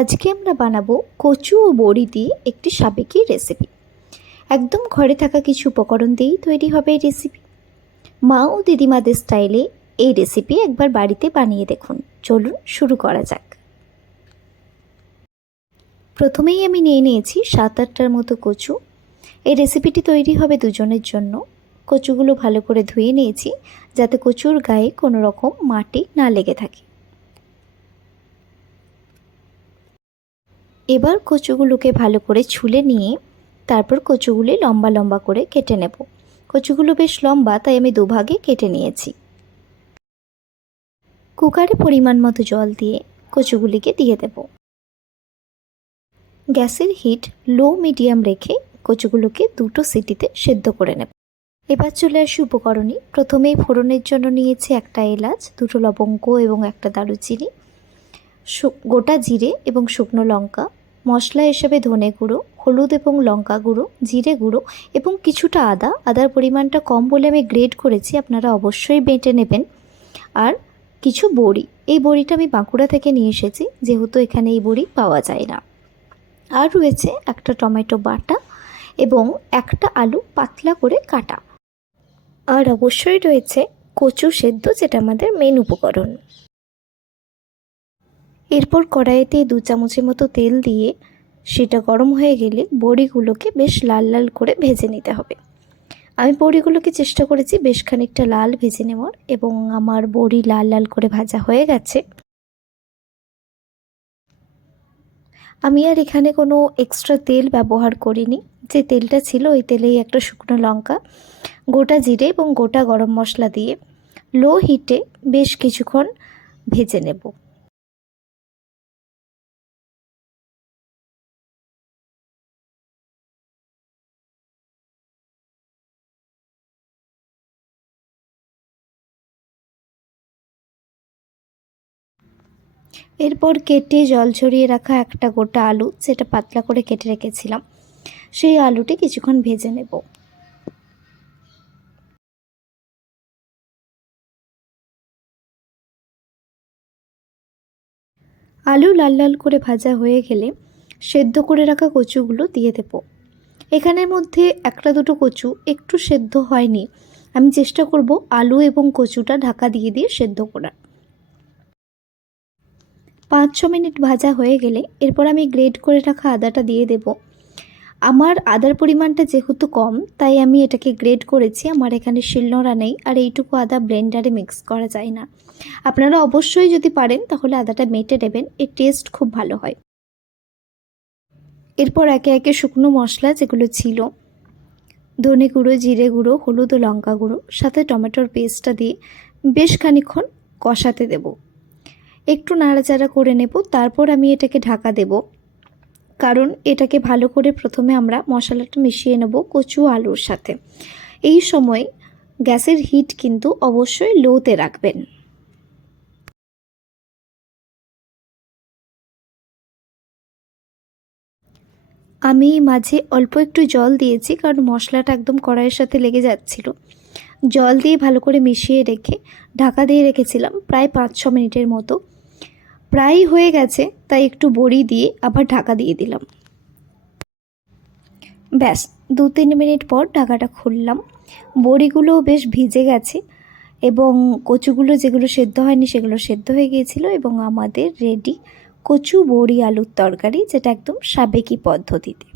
আজকে আমরা বানাবো কচু ও বড়ি দিয়ে একটি সাবেকি রেসিপি। একদম ঘরে থাকা কিছু উপকরণ দিয়েই তৈরি হবে এই রেসিপি। মা ও দিদিমাদের স্টাইলে এই রেসিপি একবার বাড়িতে বানিয়ে দেখুন। চলুন শুরু করা যাক। প্রথমেই আমি নিয়ে নিয়েছি 7-8টার মতো কচু। এই রেসিপিটি তৈরি হবে দুজনের জন্য। কচুগুলো ভালো করে ধুয়ে নিয়েছি যাতে কচুর গায়ে কোনো রকম মাটি না লেগে থাকে। এবার কচুগুলোকে ভালো করে ছুলে নিয়ে তারপর কচুগুলি লম্বা লম্বা করে কেটে নেব। কচুগুলো বেশ লম্বা, তাই আমি দুভাগে কেটে নিয়েছি। কুকারে পরিমাণ মতো জল দিয়ে কচুগুলিকে দিয়ে দেব। গ্যাসের হিট লো মিডিয়াম রেখে কচুগুলোকে 2টো সিটিতে সেদ্ধ করে নেব। এবার চলে আসি উপকরণে। প্রথমেই ফোড়নের জন্য নিয়েছি একটা এলাচ, 2টো লবঙ্গ এবং একটা দারুচিনি, গোটা জিরে এবং শুকনো লঙ্কা, মশলা হিসেবে ধনে গুঁড়ো, হলুদ এবং লঙ্কা গুঁড়ো, জিরে গুঁড়ো এবং কিছুটা আদা। আদার পরিমাণটা কম বলে আমি গ্রেট করেছি, আপনারা অবশ্যই বেটে নেবেন। আর কিছু বড়ি, এই বড়িটা আমি বাঁকুড়া থেকে নিয়ে এসেছি, যেহেতু এখানে এই বড়ি পাওয়া যায় না। আর রয়েছে একটা টমেটো বাটা এবং একটা আলু পাতলা করে কাটা। আর অবশ্যই রয়েছে কচু সেদ্ধ, যেটা আমাদের মেন উপকরণ। এরপর কড়াইতে 2 চামচের মতো তেল দিয়ে সেটা গরম হয়ে গেলে বড়িগুলোকে বেশ লাল লাল করে ভেজে নিতে হবে। আমি বড়িগুলোকে চেষ্টা করেছি বেশ খানিকটা লাল ভেজে নেওয়ার, এবং আমার বড়ি লাল লাল করে ভাজা হয়ে গেছে। আমি আর এখানে কোনো এক্সট্রা তেল ব্যবহার করিনি। যে তেলটা ছিল ওই তেলেই একটা শুকনো লঙ্কা, গোটা জিরে এবং গোটা গরম মশলা দিয়ে লো হিটে বেশ কিছুক্ষণ ভেজে নেব। এরপর কেটে জল ঝরিয়ে রাখা একটা গোটা আলু, যেটা পাতলা করে কেটে রেখেছিলাম, সেই আলুটি কিছুক্ষণ ভেজে নেব। আলু লাল লাল করে ভাজা হয়ে গেলে সেদ্ধ করে রাখা কচুগুলো দিয়ে দেব। এখানের মধ্যে একটা দুটো কচু একটু সেদ্ধ হয়নি, আমি চেষ্টা করব আলু এবং কচুটা ঢাকা দিয়ে দিয়ে সেদ্ধ করার। 5-6 মিনিট ভাজা হয়ে গেলে এরপর আমি গ্রেট করে রাখা আদাটা দিয়ে দেব। আমার আদার পরিমাণটা যেহেতু কম, তাই আমি এটাকে গ্রেট করেছি। আমার এখানে শিলনোড়া নেই, আর এইটুকু আদা ব্লেন্ডারে মিক্স করা যায় না। আপনারা অবশ্যই যদি পারেন তাহলে আদাটা মেটে নেবেন, এর টেস্ট খুব ভালো হয়। এরপর একে একে শুকনো মশলা যেগুলো ছিল, ধনে গুঁড়ো, জিরে গুঁড়ো, হলুদ ও লঙ্কা গুঁড়ো, সাথে টমেটোর পেস্টটা দিয়ে বেশ খানিকক্ষণ কষাতে দেব। একটু নাড়াচাড়া করে নেব, তারপর আমি এটাকে ঢাকা দেব। কারণ এটাকে ভালো করে প্রথমে আমরা মশলাটা মিশিয়ে নেব কচু আলুর সাথে। এই সময় গ্যাসের হিট কিন্তু অবশ্যই লোতে রাখবেন। আমি মাঝে অল্প একটু জল দিয়েছি, কারণ মশলাটা একদম কড়াইয়ের সাথে লেগে যাচ্ছিল। জল দিয়ে ভালো করে মিশিয়ে রেখে ঢাকা দিয়ে রেখেছিলাম প্রায় 5-6 মিনিটের মতো। প্রায় হয়ে গেছে, তাই একটু বড়ি দিয়ে আবার ঢাকা দিয়ে দিলাম। ব্যাস 2-3 মিনিট পর ঢাকাটা খুললাম। বড়িগুলোও বেশ ভিজে গেছে এবং কচুগুলো যেগুলো সেদ্ধ হয়নি সেগুলো সেদ্ধ হয়ে গিয়েছিল, এবং আমাদের রেডি কচু বড়ি আলুর তরকারি, যেটা একদম সাবেকি পদ্ধতিতে।